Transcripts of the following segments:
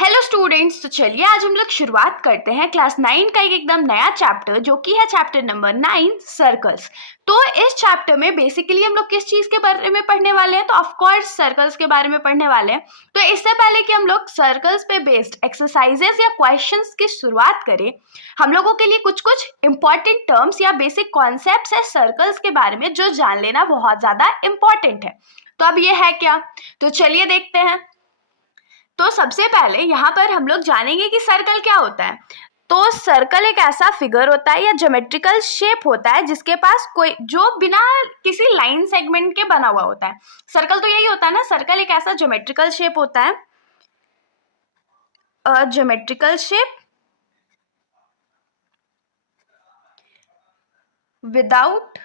Hello students, तो चलिए आज हम लोग शुरुआत करते हैं क्लास 9 का एक एकदम नया चैप्टर जो कि है चैप्टर नंबर 9 सर्कल्स। तो इस चैप्टर में बेसिकली हम लोग किस चीज के बारे में पढ़ने वाले हैं? तो ऑफ कोर्स सर्कल्स के बारे में पढ़ने वाले हैं। तो इससे पहले कि हम लोग सर्कल्स पे बेस्ड एक्सरसाइजेस या क्वेश्चंस की शुरुआत करें, हम लोगों के लिए कुछ कुछ इंपॉर्टेंट टर्म्स या बेसिक कॉन्सेप्ट्स है सर्कल्स के बारे में जो जान लेना बहुत ज्यादा इंपॉर्टेंट है। तो अब ये है क्या? तो चलिए देखते हैं। तो सबसे पहले यहाँ पर हम लोग जानेंगे कि सर्कल क्या होता है। तो सर्कल एक ऐसा फिगर होता है या ज्योमेट्रिकल शेप होता है जिसके पास कोई जो बिना किसी लाइन सेगमेंट के बना हुआ होता है। सर्कल तो यही होता है ना, सर्कल एक ऐसा ज्योमेट्रिकल शेप होता है, geometrical shape without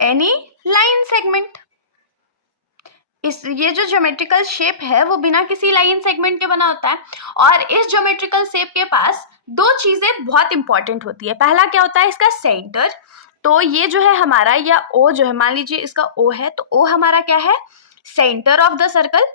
any line segment. ये जो ज्योमेट्रिकल शेप है वो बिना किसी लाइन सेगमेंट के बना होता है। और इस ज्योमेट्रिकल शेप के पास दो चीजें बहुत इंपॉर्टेंट होती है। पहला क्या होता है? इसका सेंटर। तो ये जो है हमारा, या ओ जो है, मान लीजिए इसका ओ है, तो ओ हमारा क्या है? Centre of the circle.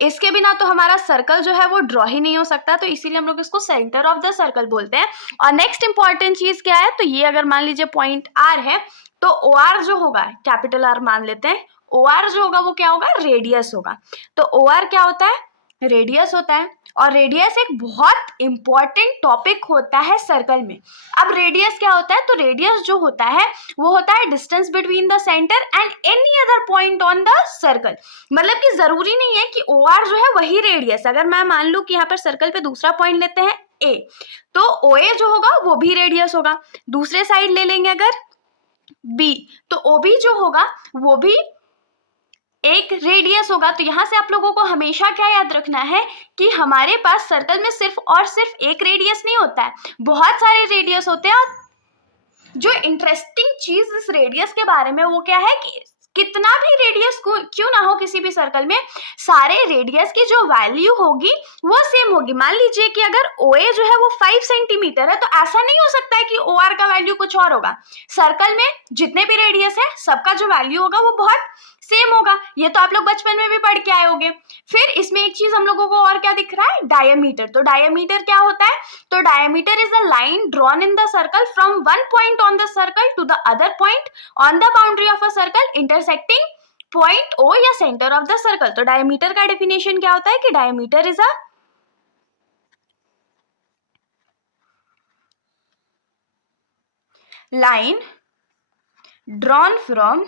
इसके बिना तो हमारा सर्कल जो है वो ड्रॉ ही नहीं हो सकता, तो इसीलिए हम लोग इसको सेंटर ऑफ द सर्कल बोलते हैं। और नेक्स्ट इंपॉर्टेंट चीज क्या है? तो ये अगर मान लीजिए पॉइंट आर है तो ओ आर जो होगा, कैपिटल आर मान लेते हैं, ओ आर जो होगा वो क्या होगा? रेडियस होगा। तो ओ आर क्या होता है? रेडियस होता है। और रेडियस एक बहुत इंपॉर्टेंट टॉपिक होता है सर्कल में। अब रेडियस क्या होता है? तो रेडियस जो होता है वो होता है distance between the centre and any other point on the circle. मतलब कि जरूरी नहीं है कि ओ आर जो है वही रेडियस। अगर मैं मान लूं कि यहाँ पर सर्कल पे दूसरा पॉइंट लेते हैं ए, तो ओ ए जो होगा वो भी रेडियस होगा। दूसरे साइड ले लेंगे अगर बी, तो ओ बी जो होगा वो भी एक रेडियस होगा। तो यहां से आप लोगों को हमेशा क्या याद रखना है कि हमारे पास सर्कल में सिर्फ और सिर्फ एक रेडियस नहीं होता है, बहुत सारे रेडियस होते हैं। और जो इंटरेस्टिंग चीज इस रेडियस के बारे में वो क्या है कि कितना भी रेडियस को क्यों ना हो किसी भी सर्कल में, सारे रेडियस की जो वैल्यू होगी वो सेम होगी। मान लीजिए कि अगर OA जो है वो 5 सेंटीमीटर है, तो ऐसा नहीं हो सकता है कि OR का वैल्यू कुछ और होगा। सर्कल में जितने भी रेडियस है सबका जो वैल्यू होगा वो बहुत सेम होगा। ये तो आप लोग बचपन में भी पढ़ के आए होंगे। फिर इसमें एक चीज हम लोगों को और क्या दिख रहा है? डायमीटर। तो डायमीटर क्या होता है? तो diameter is the line drawn in the circle from one point on the circle to the other point on the boundary of a circle intersecting point O या सेंटर ऑफ द सर्कल। तो diameter का definition क्या होता है कि diameter is a line drawn from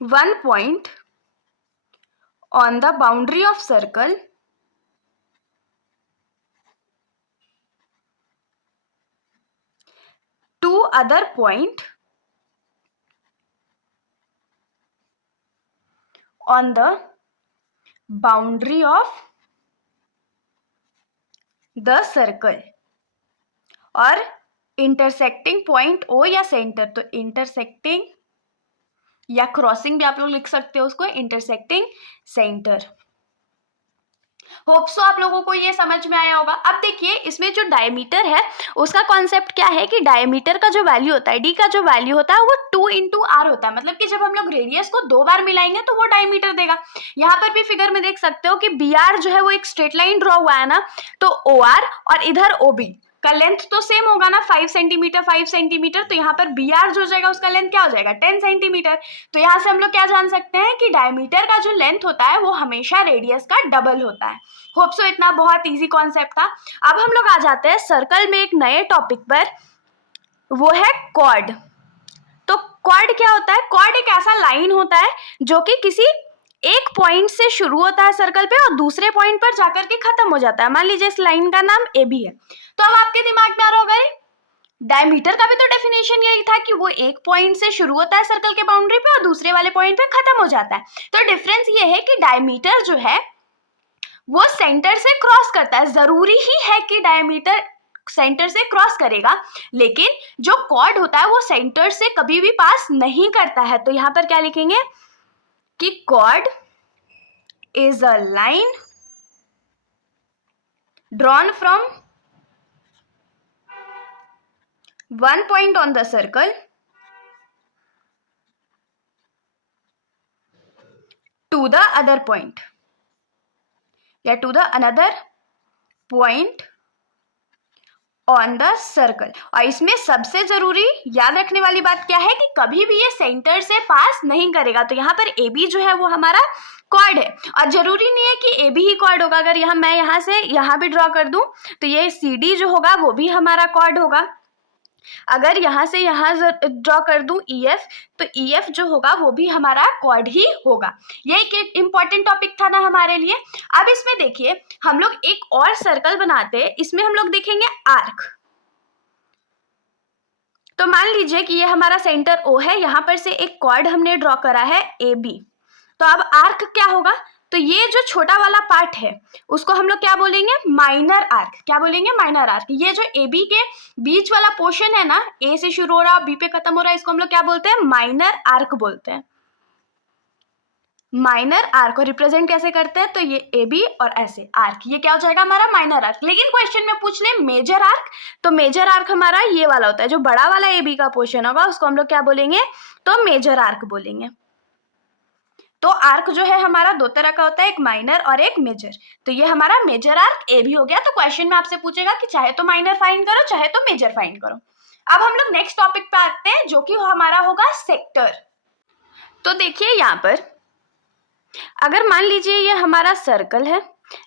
one point on the boundary of circle to other point on the boundary of the circle और intersecting point O या centre. तो intersecting या क्रॉसिंग भी आप लोग लिख सकते हो उसको, इंटरसेक्टिंग सेंटर। होप सो आप लोगों को ये समझ में आया होगा। अब देखिए इसमें जो डायमीटर है उसका कॉन्सेप्ट क्या है कि डायमीटर का जो वैल्यू होता है, डी का जो वैल्यू होता है वो 2 इंटू आर होता है। मतलब कि जब हम लोग रेडियस को 2 बार मिलाएंगे तो वो डायमीटर देगा। यहाँ पर भी फिगर में देख सकते हो कि बी आर जो है वो एक स्ट्रेट लाइन ड्रॉ हुआ है ना, तो ओ आर और इधर ओ बी का लेंथ तो सेम होगा ना, 5 सेंटीमीटर 5 सेंटीमीटर। तो यहाँ पर बी आर जो हो जाएगा उसका लेंथ क्या हो जाएगा? 10 सेंटीमीटर। तो यहाँ से हम लोग क्या जान सकते हैं कि डायमीटर का जो लेंथ होता है वो हमेशा रेडियस का डबल होता है। होप सो इतना बहुत इजी कॉन्सेप्ट था। अब हम लोग आ जाते हैं सर्कल में एक नए टॉपिक पर, वो है कॉर्ड। तो कॉर्ड क्या होता है? कॉर्ड एक ऐसा लाइन होता है जो कि किसी एक पॉइंट से शुरू होता है सर्कल पे और दूसरे पॉइंट पर जाकर के खत्म हो जाता है। मान लीजिए इस लाइन का नाम AB है। तो अब आपके दिमाग में आ रहा होगा डायमीटर का भी तो डेफिनेशन यही था कि वो एक पॉइंट से शुरू होता है सर्कल के बाउंड्री पे और दूसरे वाले पॉइंट पे खत्म हो जाता है। तो डिफरेंस ये है कि डायमीटर जो है वो सेंटर से क्रॉस करता है। जरूरी ही है कि डायमीटर सेंटर से क्रॉस करेगा, लेकिन जो कॉर्ड होता है वो सेंटर से कभी भी पास नहीं करता है। तो यहां पर क्या लिखेंगे कि chord is a line drawn from one point on the circle to the other point या to the another point on the circle. और इसमें सबसे जरूरी याद रखने वाली बात क्या है कि कभी भी ये सेंटर से पास नहीं करेगा। तो यहाँ पर ए बी जो है वो हमारा कॉर्ड है, और जरूरी नहीं है कि ए बी ही कॉर्ड होगा। अगर मैं यहाँ से यहाँ भी ड्रॉ कर दूं तो ये सी डी जो होगा वो भी हमारा कॉर्ड होगा। अगर यहाँ से यहाँ ड्रॉ कर दूं ई एफ, तो ई एफ जो होगा वो भी हमारा कॉर्ड ही होगा। ये एक इम्पॉर्टेंट टॉपिक था ना हमारे लिए। अब इसमें देखिए हम लोग एक और सर्कल बनाते हैं, इसमें हम लोग देखेंगे आर्क। तो मान लीजिए कि ये हमारा सेंटर ओ है, यहाँ पर से एक कॉर्ड हमने ड्रॉ करा है ए बी। तो अब आर्क क्या होगा, तो ये जो छोटा वाला पार्ट है उसको हम लोग क्या बोलेंगे, माइनर आर्क। क्या बोलेंगे, माइनर आर्क। ये जो ए बी के बीच वाला पोर्शन है ना, ए से शुरू हो रहा बी पे खत्म हो रहा है, इसको हम लोग क्या बोलते हैं, माइनर आर्क बोलते हैं। माइनर आर्क को रिप्रेजेंट कैसे करते हैं, तो ये ए बी और ऐसे आर्क, ये क्या हो जाएगा हमारा माइनर आर्क। लेकिन क्वेश्चन में पूछ ले मेजर आर्क, तो मेजर आर्क हमारा ये वाला होता है, जो बड़ा वाला ए बी का पोर्शन होगा उसको हम लोग क्या बोलेंगे, तो मेजर आर्क बोलेंगे। तो आर्क जो है हमारा दो तरह का होता है, एक माइनर और एक मेजर। तो ये हमारा मेजर आर्क ए भी हो गया। तो क्वेश्चन में आपसे पूछेगा कि चाहे तो माइनर फाइंड करो चाहे तो मेजर फाइंड करो। अब हम लोग नेक्स्ट टॉपिक पे आते हैं जो कि हमारा होगा सेक्टर। तो देखिए यहाँ पर अगर मान लीजिए ये हमारा सर्कल है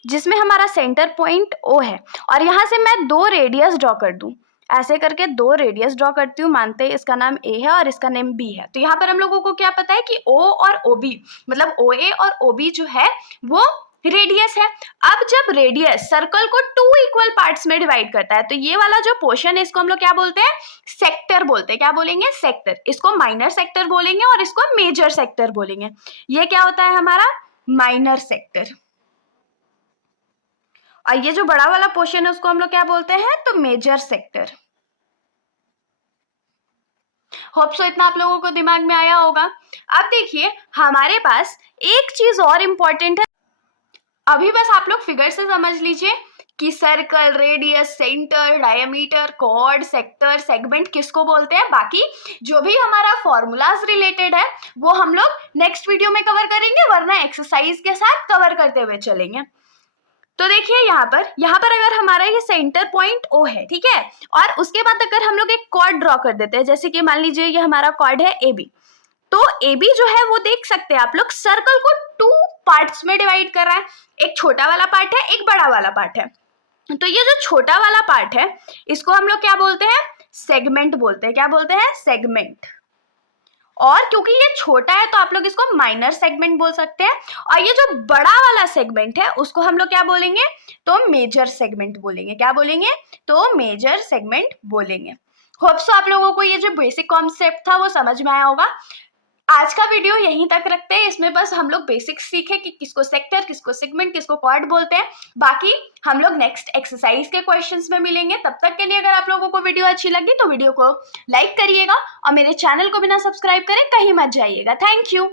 जिसमें हमारा सेंटर पॉइंट ओ है, और यहाँ से मैं दो रेडियस ड्रॉ कर दूं, ऐसे करके दो रेडियस ड्रॉ करती हूँ, मानते हैं इसका नाम ए है और इसका नेम बी है। तो यहाँ पर हम लोगों को क्या पता है कि ओ और ओ बी, मतलब ओ ए और ओ बी जो है वो रेडियस है। अब जब रेडियस सर्कल को टू इक्वल पार्ट्स में डिवाइड करता है, तो ये वाला जो पोर्शन है इसको हम लोग क्या बोलते हैं, सेक्टर बोलते हैं। क्या बोलेंगे, सेक्टर। इसको माइनर सेक्टर बोलेंगे और इसको मेजर सेक्टर बोलेंगे। ये क्या होता है हमारा माइनर सेक्टर, और ये जो बड़ा वाला पोर्शन है उसको हम लोग क्या बोलते हैं, तो मेजर सेक्टर। होप सो इतना आप लोगों को दिमाग में आया होगा। अब देखिए हमारे पास एक चीज और इम्पोर्टेंट है, अभी बस आप लोग फिगर से समझ लीजिए कि circle, radius, centre, diameter, chord, sector, segment किसको बोलते हैं। बाकी जो भी हमारा फॉर्मूलाज रिलेटेड है वो हम लोग नेक्स्ट वीडियो में कवर करेंगे, वरना एक्सरसाइज के साथ कवर करते हुए चलेंगे। तो देखिए यहाँ पर अगर हमारा ये सेंटर पॉइंट ओ है, ठीक है, और उसके बाद अगर हम लोग एक कॉर्ड ड्रॉ कर देते हैं, जैसे कि मान लीजिए ये हमारा कॉर्ड है ए बी, तो ए बी जो है वो देख सकते हैं आप लोग सर्कल को टू पार्ट्स में डिवाइड कर रहा है। एक छोटा वाला पार्ट है, एक बड़ा वाला पार्ट है। तो ये जो छोटा वाला पार्ट है इसको हम लोग क्या बोलते हैं, सेगमेंट बोलते हैं। क्या बोलते हैं, सेगमेंट। और क्योंकि ये छोटा है तो आप लोग इसको माइनर सेगमेंट बोल सकते हैं, और ये जो बड़ा वाला सेगमेंट है उसको हम लोग क्या बोलेंगे, तो मेजर सेगमेंट बोलेंगे। क्या बोलेंगे, तो मेजर सेगमेंट बोलेंगे। होप सो आप लोगों को ये जो बेसिक कॉन्सेप्ट था वो समझ में आया होगा। आज का वीडियो यहीं तक रखते हैं, इसमें बस हम लोग बेसिक्स सीखे कि किसको सेक्टर, किसको सेगमेंट, किसको कॉर्ड बोलते हैं। बाकी हम लोग नेक्स्ट एक्सरसाइज के क्वेश्चंस में मिलेंगे। तब तक के लिए अगर आप लोगों को वीडियो अच्छी लगी तो वीडियो को लाइक करिएगा और मेरे चैनल को बिना सब्सक्राइब करे कहीं मत जाइएगा। Thank you.